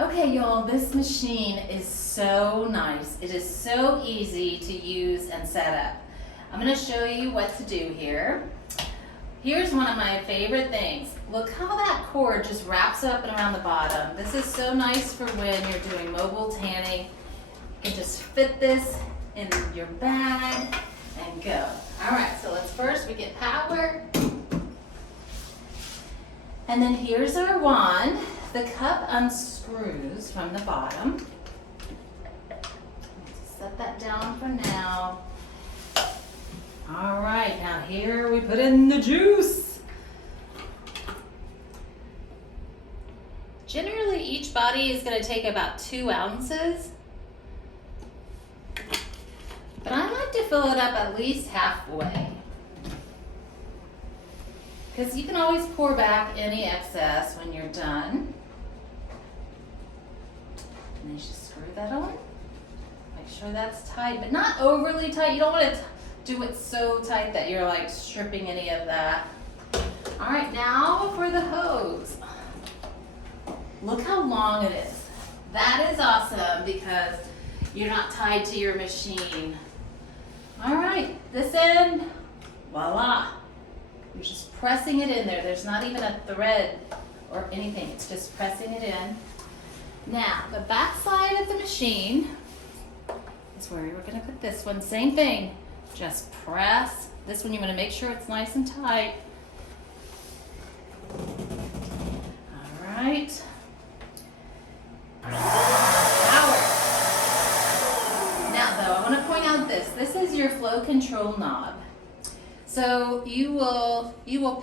Okay, y'all, this machine is so nice. It is so easy to use and set up. I'm gonna show you what to do here. Here's one of my favorite things. Look how that cord just wraps up and around the bottom. This is so nice for when you're doing mobile tanning. You can just fit this in your bag and go. All right, so we get power. And then here's our wand. The cup unscrews from the bottom. Set that down for now. All right, now here we put in the juice. Generally, each body is going to take about 2 ounces. But I like to fill it up at least halfway. Because you can always pour back any excess when you're done. And then you just screw that on. Make sure that's tight, but not overly tight. You don't want to do it so tight that you're like stripping any of that. All right, now for the hose. Look how long it is. That is awesome because you're not tied to your machine. All right, this end, voila. You're just pressing it in there. There's not even a thread or anything. It's just pressing it in. Now, the back side of the machine is where we're gonna put this one. Same thing, just press. This one you wanna make sure it's nice and tight. All right. Power. Now though, I wanna point out this. This is your flow control knob. So you will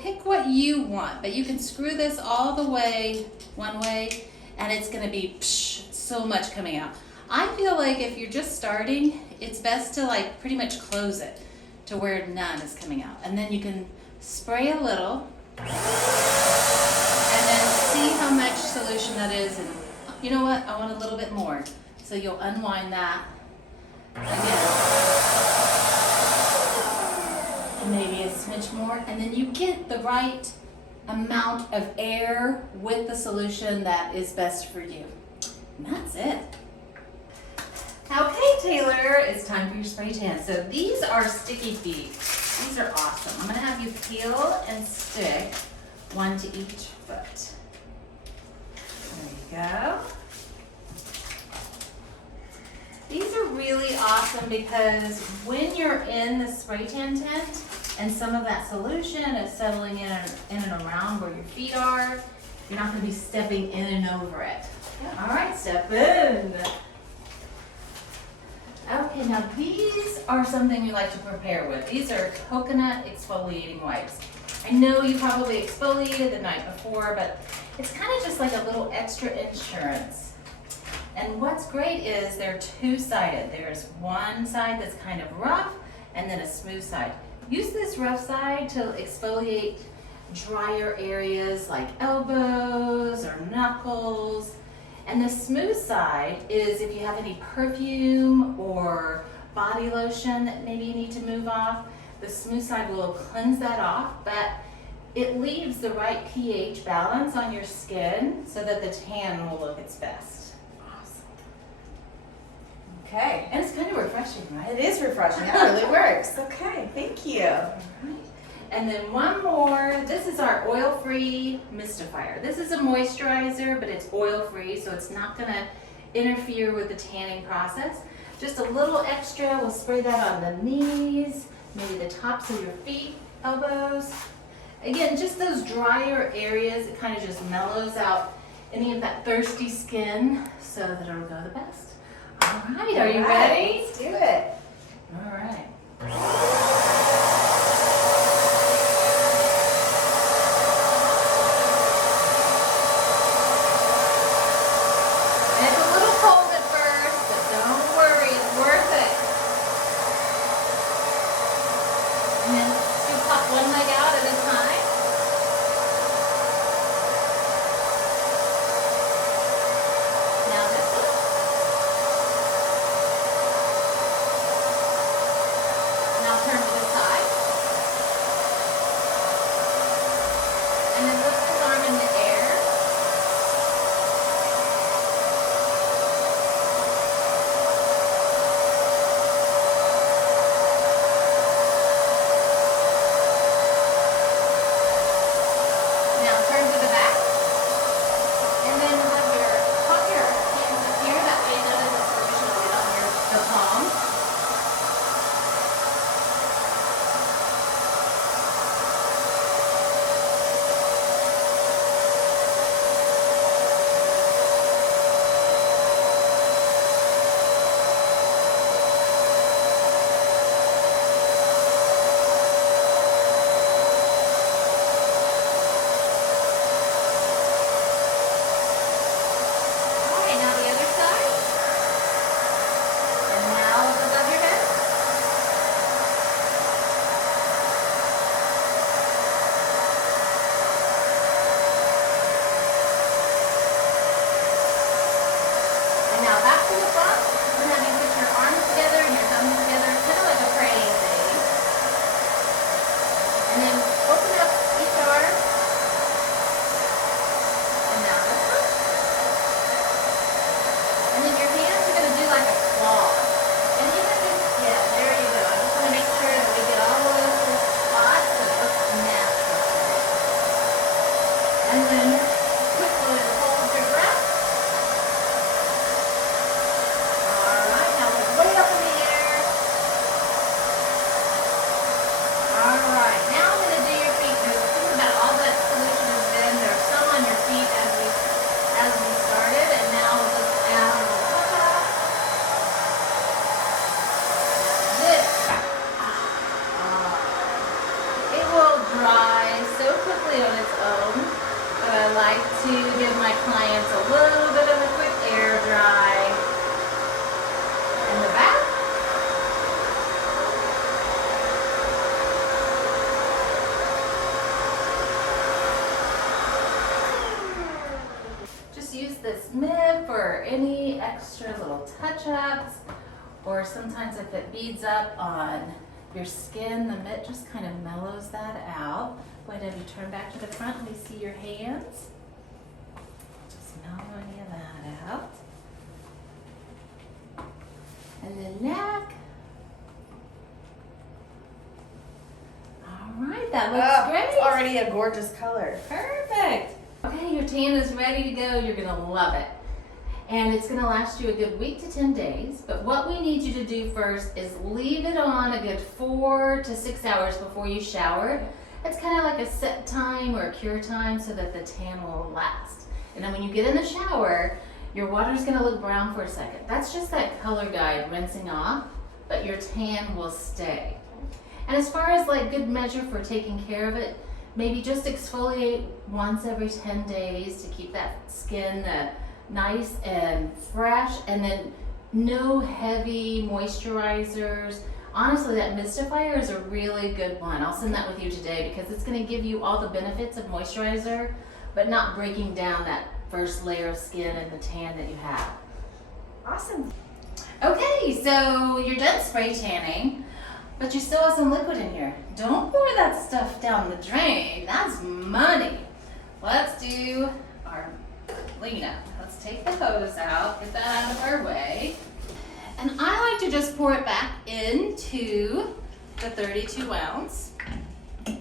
pick what you want, but you can screw this all the way one way and it's gonna be so much coming out. I feel like if you're just starting, it's best to like pretty much close it to where none is coming out. And then you can spray a little and then see how much solution that is. And you know what, I want a little bit more. So you'll unwind that again. Maybe a smidge more, and then you get the right amount of air with the solution that is best for you. And that's it. Okay, Taylor, it's time for your spray tan. So these are sticky feet. These are awesome. I'm gonna have you peel and stick one to each foot. There you go. These are really awesome because when you're in the spray tan tent and some of that solution is settling in and around where your feet are, you're not going to be stepping in and over it. All right, step in. Okay, now these are something we like to prepare with. These are coconut exfoliating wipes. I know you probably exfoliated the night before, but it's kind of just like a little extra insurance. And what's great is they're two-sided. There's one side that's kind of rough and then a smooth side. Use this rough side to exfoliate drier areas like elbows or knuckles. And the smooth side is if you have any perfume or body lotion that maybe you need to move off, the smooth side will cleanse that off, but it leaves the right pH balance on your skin so that the tan will look its best. Okay. And it's kind of refreshing, right? It is refreshing. It really works. Okay, thank you. All right. And then one more. This is our oil-free mistifier. This is a moisturizer, but it's oil-free, so it's not going to interfere with the tanning process. Just a little extra. We'll spray that on the knees, maybe the tops of your feet, elbows. Again, just those drier areas. It kind of just mellows out any of that thirsty skin so that it'll go the best. All right, are you ready? Let's do it. All right. And it's a little cold at first, but don't worry, it's worth it. And then you pop one leg out at a time. Now this one. Now turn to the side. to give my clients a little bit of a quick air dry in the back. Just use this mitt for any extra little touch-ups, or sometimes if it beads up on your skin, the mitt just kind of mellows that out. Go ahead and turn back to the front and we see your hands. Just mellow any of that out. And the neck. All right, that looks great. It's already a gorgeous color. Perfect. Okay, your tan is ready to go. You're gonna love it. And it's gonna last you a good week to 10 days. But what we need you to do first is leave it on a good 4 to 6 hours before you shower. It's kind of like a set time or a cure time so that the tan will last. And then when you get in the shower, your water's gonna look brown for a second. That's just that color guide rinsing off, but your tan will stay. And as far as like good measure for taking care of it, maybe just exfoliate once every 10 days to keep that skin nice and fresh, and then no heavy moisturizers. Honestly, that mistifier is a really good one. I'll send that with you today because it's going to give you all the benefits of moisturizer, but not breaking down that first layer of skin and the tan that you have. Awesome. Okay, so you're done spray tanning, but you still have some liquid in here. Don't pour that stuff down the drain. That's money. Let's do our cleanup. Let's take the hose out, get that out of our way. And I like to just pour it back into the 32 ounce. All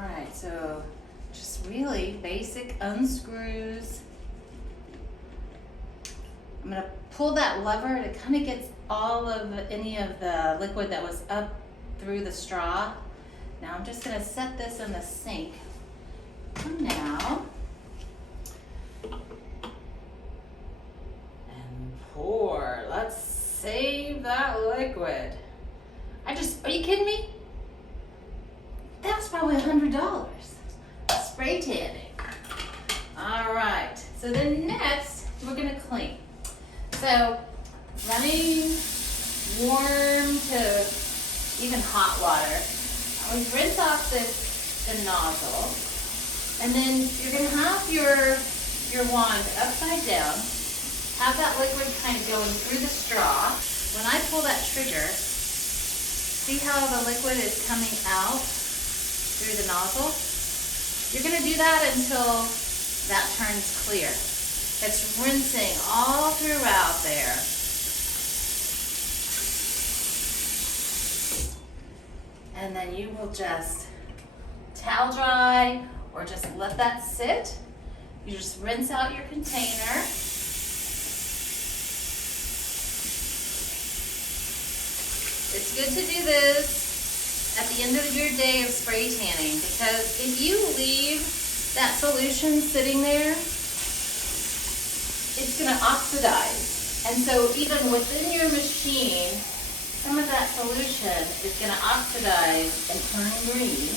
right, so just really basic unscrews. I'm gonna pull that lever and it kind of gets all of any of the liquid that was up through the straw. Now I'm just gonna set this in the sink for now. Pour. Let's save that liquid. Are you kidding me? That was probably $100. Spray tanning. All right, so then next we're gonna clean. So running warm to even hot water. I would rinse off the nozzle, and then you're gonna have your wand upside down. Have that liquid kind of going through the straw. When I pull that trigger, see how the liquid is coming out through the nozzle? You're gonna do that until that turns clear. It's rinsing all throughout there. And then you will just towel dry or just let that sit. You just rinse out your container. It's good to do this at the end of your day of spray tanning, because if you leave that solution sitting there, it's going to oxidize. And so even within your machine, some of that solution is going to oxidize and turn green.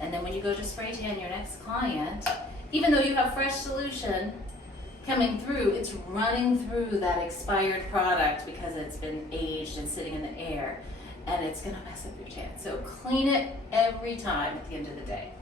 And then when you go to spray tan your next client, even though you have fresh solution coming through, it's running through that expired product because it's been aged and sitting in the air, and it's gonna mess up your tan. So clean it every time at the end of the day.